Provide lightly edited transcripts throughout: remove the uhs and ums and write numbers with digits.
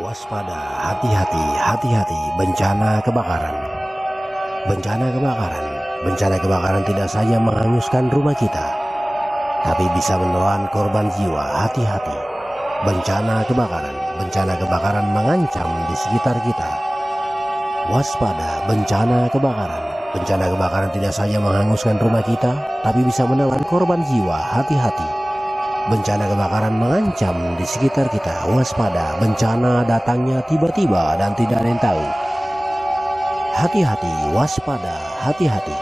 Waspada, hati-hati, hati-hati, bencana kebakaran. Bencana kebakaran. Bencana kebakaran tidak saja menghanguskan rumah kita, tapi bisa menelan korban jiwa. Hati-hati. Bencana kebakaran. Bencana kebakaran mengancam di sekitar kita. Waspada, bencana kebakaran. Bencana kebakaran tidak saja menghanguskan rumah kita, tapi bisa menelan korban jiwa. Hati-hati. Bencana kebakaran mengancam di sekitar kita. Waspada, bencana datangnya tiba-tiba dan tidak ada yang tahu. Hati-hati, waspada, hati-hati.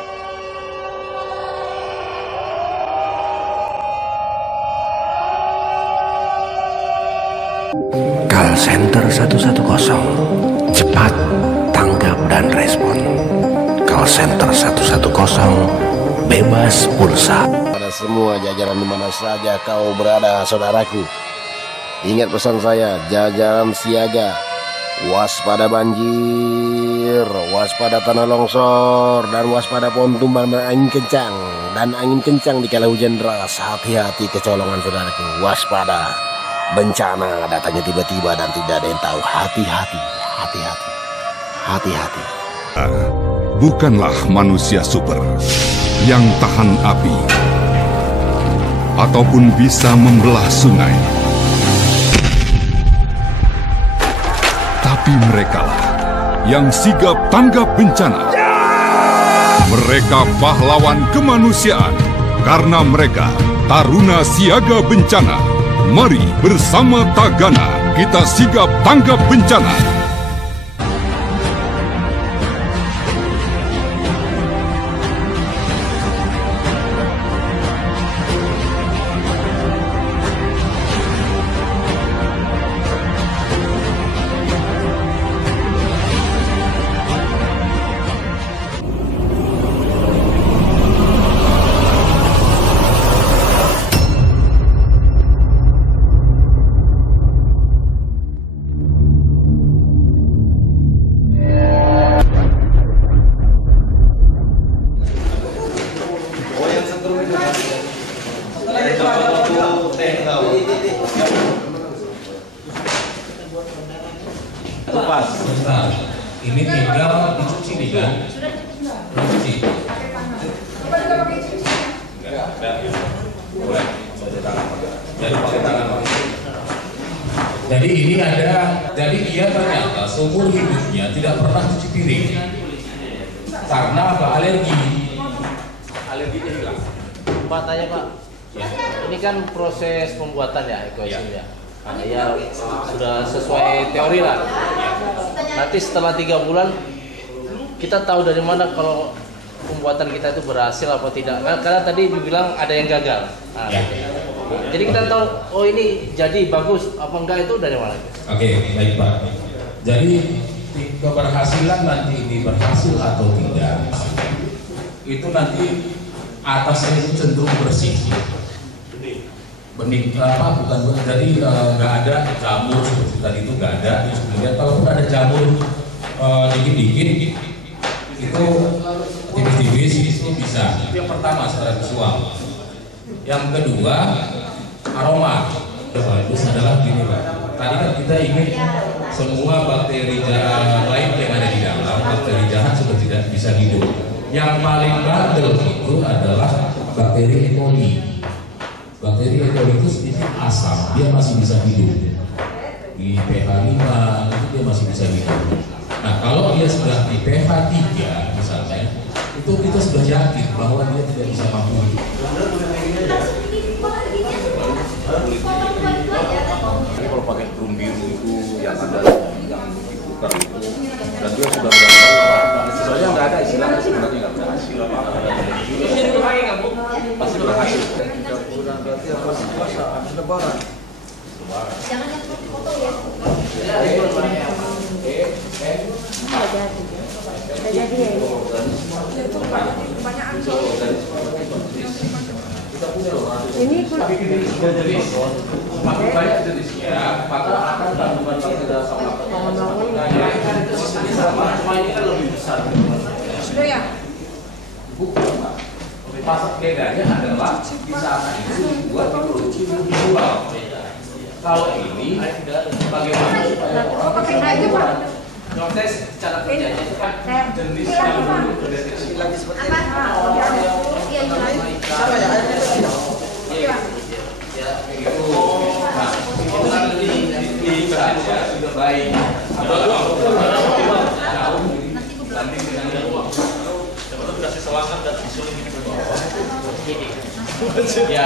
Call Center 110, cepat, tanggap dan respon. Call Center 110, bebas pulsa. Pada semua jajaran di mana saja kau berada, saudaraku, ingat pesan saya, jajaran siaga. Waspada banjir, waspada tanah longsor, dan waspada pohon tumbang dan angin kencang. Dan angin kencang di kala hujan deras. Hati-hati kecolongan, saudaraku. Waspada, bencana datangnya tiba-tiba dan tidak ada yang tahu. Hati-hati, hati-hati, hati-hati. Bukanlah manusia super yang tahan api ataupun bisa membelah sungai, tapi merekalah yang sigap tanggap bencana. Mereka pahlawan kemanusiaan karena mereka taruna siaga bencana. Mari bersama Tagana kita sigap tanggap bencana. Pas. Ini tinggal dicuci nih kan? Dicuci. Jadi pakai tangan. Jadi ini ada, jadi dia ternyata seumur hidupnya tidak pernah cuci piring karena apa? Alergi. Alerginya hilang. Pak tanya Pak, ya. Ini kan proses pembuatan ya ekosim ya. Nah, ya sudah sesuai teori lah. Nanti setelah 3 bulan kita tahu dari mana kalau pembuatan kita itu berhasil apa tidak. Karena tadi dibilang ada yang gagal. Nah, Ya. Jadi kita tahu oh ini jadi bagus apa enggak itu dari mana? Oke, baik Pak. Jadi keberhasilan nanti ini berhasil atau tidak itu nanti atasnya itu cenderung bersih. Benih apa bukan jadi nggak ada jamur seperti tadi itu nggak ada. Kemudian kalau ada jamur dikit-dikit itu tipis-tipis itu bisa. Itu yang pertama secara visual. Yang kedua aroma. Yang bagus adalah gini Pak. Tadi kan kita ingin semua bakteri baik yang ada di dalam, bakteri jahat sudah tidak bisa hidup. Yang paling bandel itu adalah bakteri E. coli. Bakteri E. coli itu sedikit asam, dia masih bisa hidup. Di pH 5 itu dia masih bisa hidup. Nah kalau dia sudah di pH 3 misalnya, itu kita sudah yakin bahwa dia tidak bisa mampu hidup. Ini kalau pakai drum biru itu yang ada yang diputar itu dan dia sudah berhasil. Sebenarnya nggak ada istilahnya sebenarnya nggak berhasil. Pasti berhasil. Berarti apa sih puasa habis lebaran? Jangan yang foto ya. Udah jadi ya. Itu kebanyakan. Ini sudah jenis, makin banyak jenisnya, maka akan kandungan bakteri sama cuma ini kan lebih besar. sudah ya. Bukan, Pak. Pas bedanya adalah di sana itu dibuat diproduksi dijual. Kalau ini bagaimana supaya orang Proses cara kerjanya itu kan jenis lagi seperti apa? Iya, sama ya airnya iya. Ya, itu. Nah, itu kan dikasih sudah baik. Nanti dengan sebetulnya dikasih selangan dan disuruh ini ya,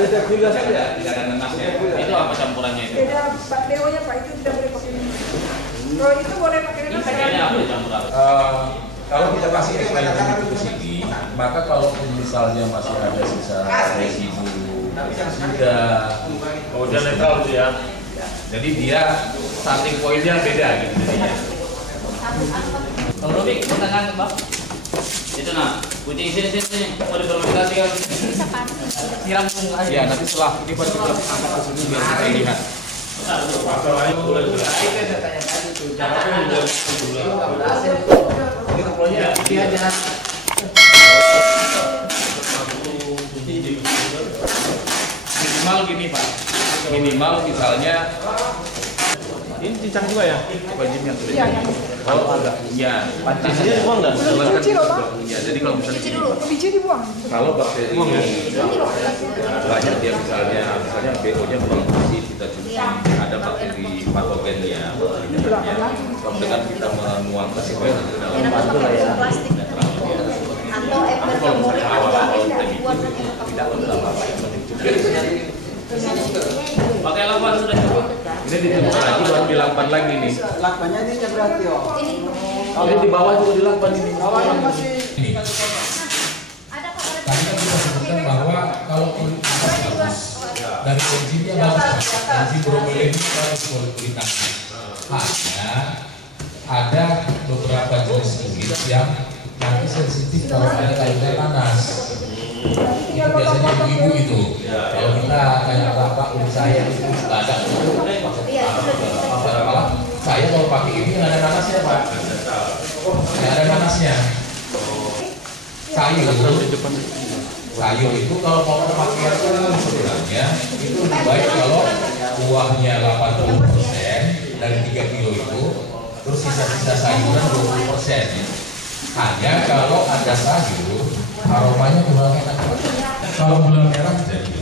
beda gula saja, tidak ada nanasnya. Itu apa campurannya itu? Beda BO-nya Pak, itu tidak boleh pakai minyak. Kalau itu boleh pakai Ini pakainya apa campuran? Kalau kita kasih expired itu ke sini, maka kalau misalnya masih ada sisa residu sudah netral gitu ya. Jadi dia starting pointnya beda gitu jadinya. Kalau Robi, tangan Bang. Itu nah, kucing sini mau difermentasi kan? Siram aja. Ya, nanti setelah ini baru kita angkat ke sini biar kita lihat. Ini kemudian dia aja. Minimal gini Pak, minimal misalnya ini cincang juga ya? Wajib yang tulis. Iya. Kalau enggak, iya. Pancinya dibuang enggak? Cuci loh, Bang. Ya, jadi kalau misalnya Cuci dulu, biji dibuang. kalau bakteri banyak dia misalnya BO-nya belum bersih, kita cuci. Ada bakteri patogennya. Kalau dengan kita menuang ke sini ke dalam plastik atau ember kamurik yang dibuat tidak Pakai lakban sudah cukup. ini ditutup lagi baru dilakban lagi nih. Lakbannya ini berarti Ini di bawah juga dilakban ini. bawahnya masih Tadi kan kita sebutkan bahwa kalau kulit atas bagus, dari enzimnya bagus, enzim bromelain itu bagus kulit atas. Hanya ada beberapa jenis kulit yang nanti sensitif kalau ada kaitan panas. Itu biasanya ibu-ibu itu. Kalau kita kayak bapak kulit saya itu nggak ada itu. Saya kalau pakai ini nggak ada nanasnya Pak. Nggak ada nanasnya. Sayur itu kalau mau pakai sebenarnya itu lebih baik kalau kuahnya 80% dari 3 kilo itu, terus sisa-sisa sayuran 20%. Hanya kalau ada sayur aromanya kurang enak. Kalau gula merah jadi.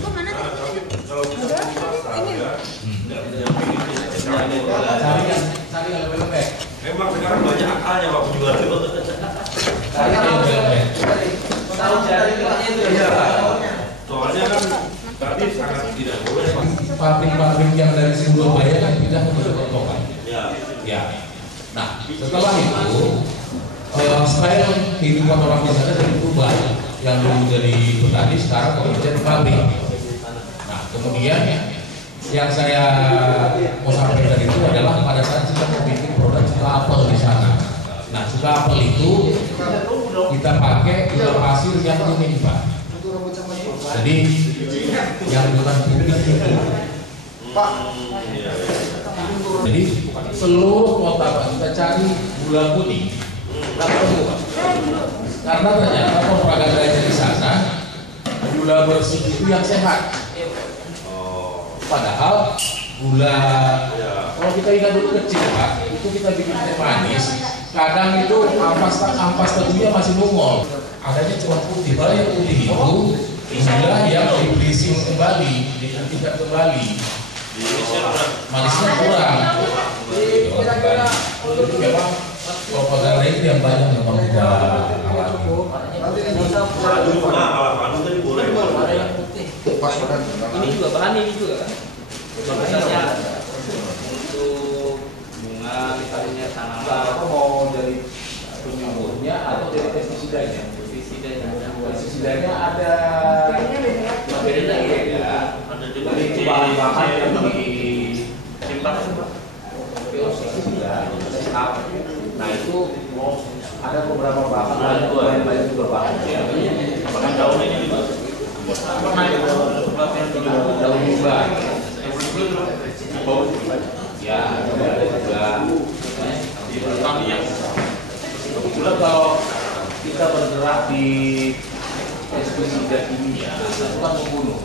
Cari yang lebih lembek. Memang sekarang banyak akalnya Pak penjual itu. Cari yang lebih lembek. Tahu dari itu ya. Soalnya kan tadi sangat tidak boleh Pak. Pabrik-pabrik yang dari Surabaya kan pindah ke Mojokerto. Ya. Nah, setelah itu style kehidupan orang di sana dari berubah. Yang dulu dari petani sekarang bekerja di pabrik. Nah, kemudian yang saya mau sampaikan itu adalah pada saat kita mau bikin produk cuka apel di sana. Nah, cuka apel itu kita pakai gula pasir yang ini Pak. Jadi yang bukan putih itu. Jadi seluruh kota Pak kita cari gula kuning. Karena ternyata propagandanya di sana gula bersih itu yang sehat. Padahal gula kalau kita ingat dulu kecil Pak, itu kita bikin teh manis. Kadang itu ampas tebunya masih nongol. Adanya cuma putih. Kalau yang putih itu gula yang di-bleaching kembali, diputihkan kembali. Manisnya kurang. Jadi memang propaganda itu yang banyak memang kita alami. Ini juga bahan ini juga kan. Misalnya untuk bunga, misalnya tanaman. Mau dari penyuburnya atau dari pestisidanya? Pestisidanya ada beda ya. Dari bahan-bahan yang disimpan nah itu ada beberapa bahan banyak juga bahan ya. Bahkan daun ini juga pernah daun juga ya ada juga kebetulan kalau kita bergerak di pestisida kimia itu kan membunuh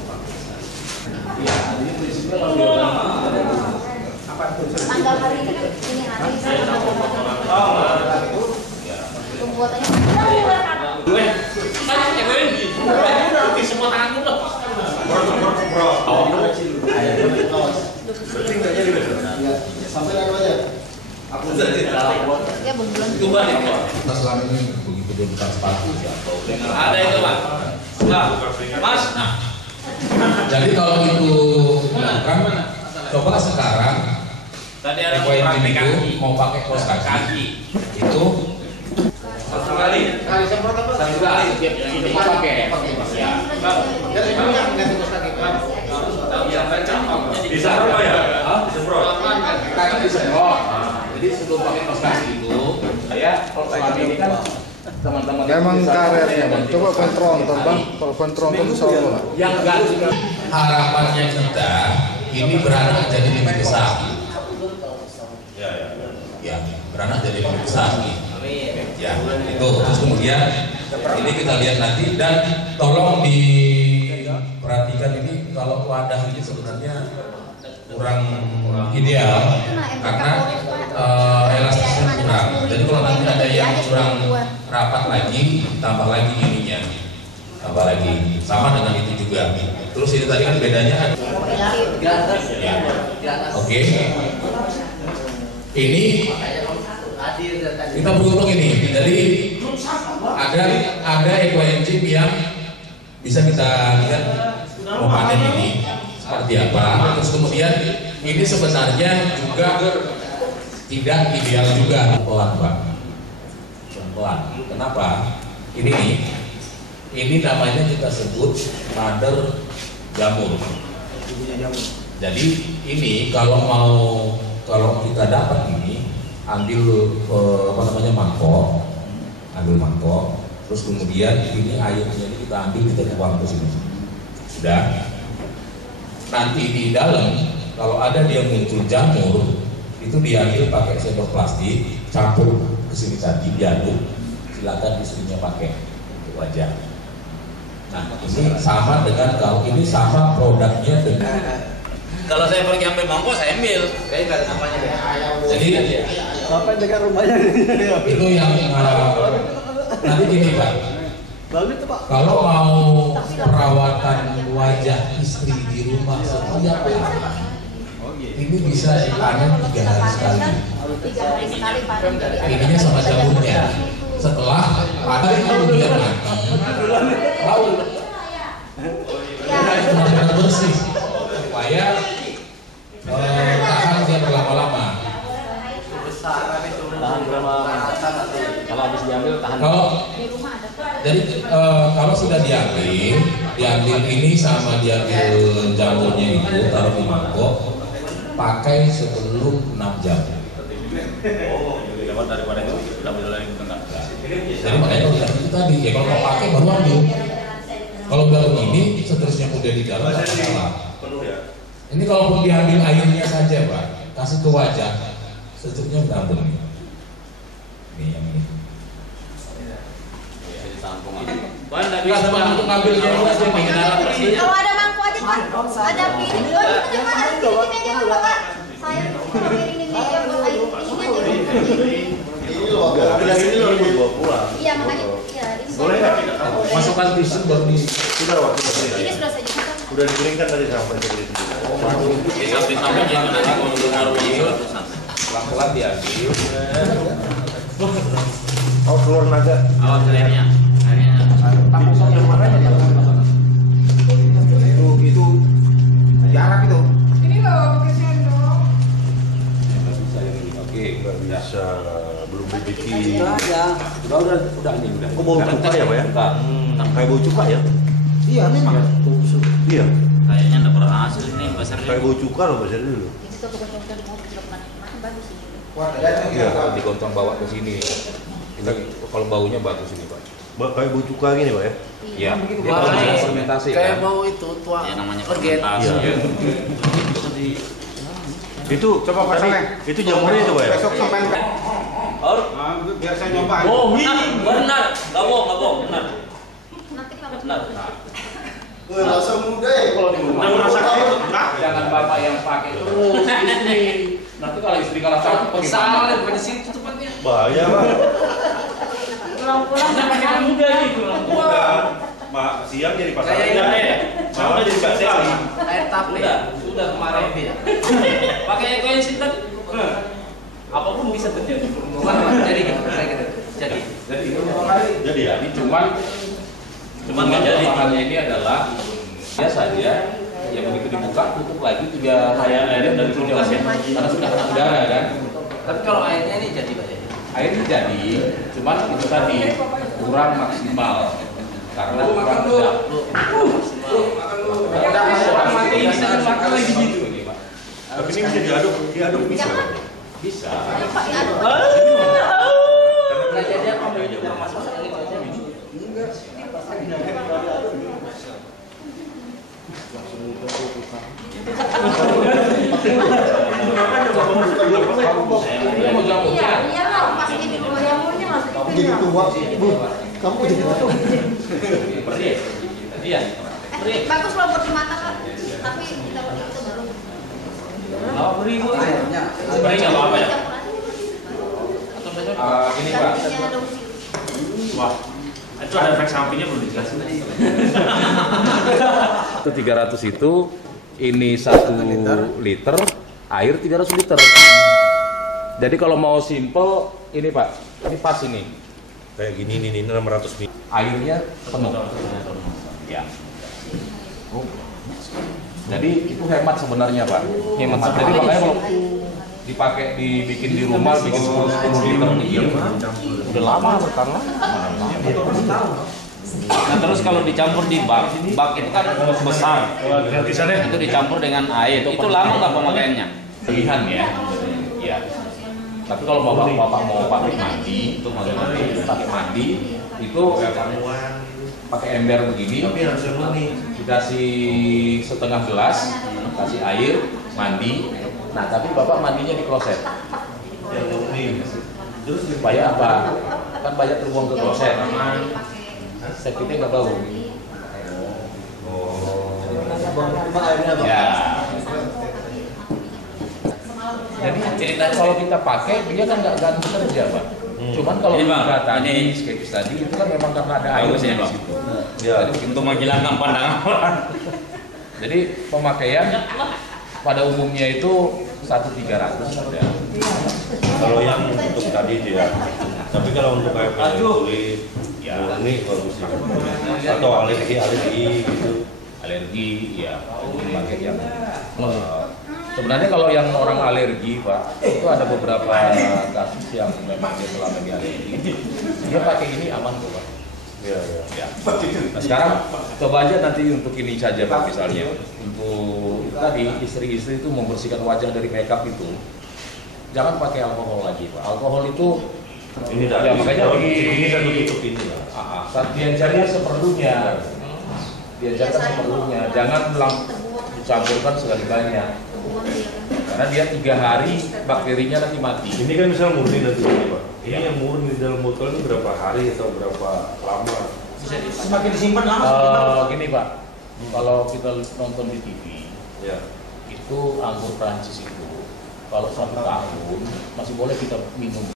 ya jadi prinsipnya kalau tanggal hari ini hari pembuatannya. Semua tanganmu loh. Ya bulan. Kita selama ini begitu dia bukan sepatu ya. Ada itu Pak. Nah, Mas. Nah, jadi kalau itu dilakukan, coba sekarang tadi ada itu mau pakai kaos kaki itu satu kali semprot apa? Satu kali ini pakai ya. Disemprot apa ya? Disemprot. Kaki disemprot. Jadi sebelum pakai kaos kaki itu, saya kalau selama ini kan teman-teman Memang karetnya bang, coba kontrol bang, kalau kontrol itu soal yang ganti harapannya kita ini beranak jadi lebih besar. Ya, beranak jadi lebih besar. Ya, itu terus kemudian ini kita lihat nanti dan tolong diperhatikan ini kalau wadah ini sebenarnya kurang ideal karena elastisnya kurang. Jadi kalau nanti ada yang kurang rapat lagi, tambah lagi ininya, tambah lagi. Sama dengan itu juga. Terus ini tadi kan bedanya. Ya. Oke. Ini kita beruntung ini. Jadi ada ekoenzim yang bisa kita lihat memanen ini seperti apa. Terus kemudian ini sebenarnya juga tidak ideal juga pelan Pak. Pelan. Kenapa? Ini namanya kita sebut mother jamur. Jadi ini kalau kita dapat ini ambil mangkok, terus kemudian ini airnya ini kita ambil kita tuang ke sini. Sudah. Nanti di dalam kalau ada dia muncul jamur itu diambil pakai sendok plastik campur ke sini tadi diaduk, silakan istrinya pakai untuk wajah. Nah ini sama dengan kalau ini sama produknya dengan Kalau saya pergi ambil mangkok saya ambil, kayaknya nggak ada namanya deh. jadi sampai dekat rumahnya. itu yang nanti gini Pak. Kalau mau perawatan wajah istri di rumah setiap hari ini bisa dipanen 3 hari sekali. 3 hari sekali panen. Ininya sama jamurnya. Setelah panen kemudian mati, bau. Benar-benar bersih supaya tahan dia berlama-lama. Tahan berapa kalau habis diambil tahan. Jadi kalau sudah diambil ini sama diambil jamurnya itu taruh di mangkok, pakai sebelum 6 jam. Oh, lewat daripada itu tidak bisa lagi tengah. Jadi makanya kalau itu tadi ya kalau mau pakai baru ambil. Kalau baru ini seterusnya udah di dalam nggak masalah. Ini kalau diambil airnya saja Pak, kasih ke wajah, secuknya udah ambil nih. Ini yang ini. Pak, nggak bisa untuk ngambil jauh aja mengenal persis. Kalau ada mangkuk aja Pak, ada piring. Oh, ini mana ada piring di meja Pak? Saya piring di meja buat air ini aja. Ini loh dibawa pulang. Iya makanya iya. Boleh nggak? Masukkan tisu baru di. Sudah waktu Ini sudah saya jadikan. Sudah dikeringkan tadi sampai seperti itu. Sampai jangan nanti kalau dengar Pelan-pelan diambil. Oh keluar naga. awas airnya. Tampung yang mana ya? Itu jarak itu. Ini loh pakai sendok. Oke, nggak bisa belum dibikin. Ya. Udah ini udah. Oh bau cuka ya Pak ya? Kayak bau cuka ya? Iya memang. Iya. Kayaknya nggak berhasil ini besar Kayak bau cuka loh Mas dulu. Itu tuh kebetulan mau makan bagus ini. Iya. Digoncang bawa ke sini. Ini kalau baunya bagus ini Pak. Kayak bau cuka gini Pak ya? Iya. Dia Wah, kalau ini fermentasi kayak kan. bau itu tua. Ya namanya fermentasi. Iya. Itu coba pasangnya. Itu jamurnya itu Pak ya? Besok sampai biar saya nyoba. Oh, benar. Nggak bohong, benar. Nanti Pak. Benar. Langsung muda ya kalau di rumah. Jangan bapak yang pakai terus istri. Nanti kalau istri kalah satu Salah pada situ tempatnya. Bahaya Pak. Pulang-pulang pakai muda nih, pulang-pulang. Siang jadi pasar aja. Malam jadi pasar. Air tape. Sudah kemarin dia. Pakai koin sinten. Apapun bisa terjadi. Jadi gitu, Jadi ya. Cuman nggak jadi. Bahannya ini adalah biasa saja. Ya begitu dibuka tutup lagi 3 hari dari kulkas ya. Karena sudah kena udara kan. Tapi kalau airnya ini jadi Pak ya? Airnya jadi, cuman itu tadi kurang maksimal karena kurang sedap. Orang mati ini sangat makan lagi gitu. Tapi ini bisa diaduk bisa. Bisa. Pak diaduk. Karena jadi apa mau juga masak ini aja. Iya lah, pas di rumah jamurnya masuk Kamu jadi tua, Bu. Kamu jadi tua. Perih. Iya. Bagus loh buat di mata Kak. Tapi kita itu baru. Oh, perih Bu. Perih nggak apa-apa ya? Ini Pak. Wah, itu ada efek sampingnya belum dijelasin. Itu 300 itu ini 1 liter, air 300 liter. Jadi kalau mau simple ini Pak, ini pas ini. Kayak gini nih 600 ml. Airnya penuh. Ya. Jadi itu hemat sebenarnya Pak. Hemat. Jadi makanya kalau dipakai dibikin di rumah bikin 10 liter begini udah lama bertahan. Nah terus kalau dicampur di bak itu kan besar. Itu dicampur dengan air. Itu lama nggak pemakaiannya? Pilihan ya. Ya. Tapi kalau bapak mau pakai mandi, untuk pakai mandi itu pakai ember begini, dikasih setengah gelas, kasih air, mandi. Nah tapi bapak mandinya di kloset. Terus supaya apa? Kan banyak terbuang ke kloset. Sepitnya nggak bau. Ya. Jadi kalau kita pakai dia kan nggak ganti kerja Pak. Cuman kalau kita tadi skeptis tadi itu kan memang karena ada air di situ. Ya. Jadi untuk menghilangkan pandangan orang. Jadi pemakaian pada umumnya itu 1.300 sudah. Kalau yang untuk tadi itu ya. Tapi kalau untuk kayak kulit, ya ini bagus ya. Atau alergi gitu. Alergi ya pakai yang sebenarnya kalau yang orang alergi Pak itu ada beberapa kasus yang memang dia selama dia alergi dia pakai ini aman tuh Pak. Ya. Nah sekarang coba aja nanti untuk ini saja Pak misalnya untuk tadi istri-istri itu membersihkan wajah dari makeup itu jangan pakai alkohol lagi Pak. Alkohol itu Ini ya makanya ini satu tutup ini lah. diajarnya seperlunya. Diajarkan seperlunya, jangan dicampurkan sekali banyak. Karena dia 3 hari bakterinya nanti mati. Ini kan misal murni nanti Pak. Ini yang murni di dalam botol itu berapa hari atau berapa lama? Semakin disimpan lama. Gini Pak, kalau kita nonton di TV, Ya. itu anggur Prancis itu kalau 1 tahun masih boleh kita minum.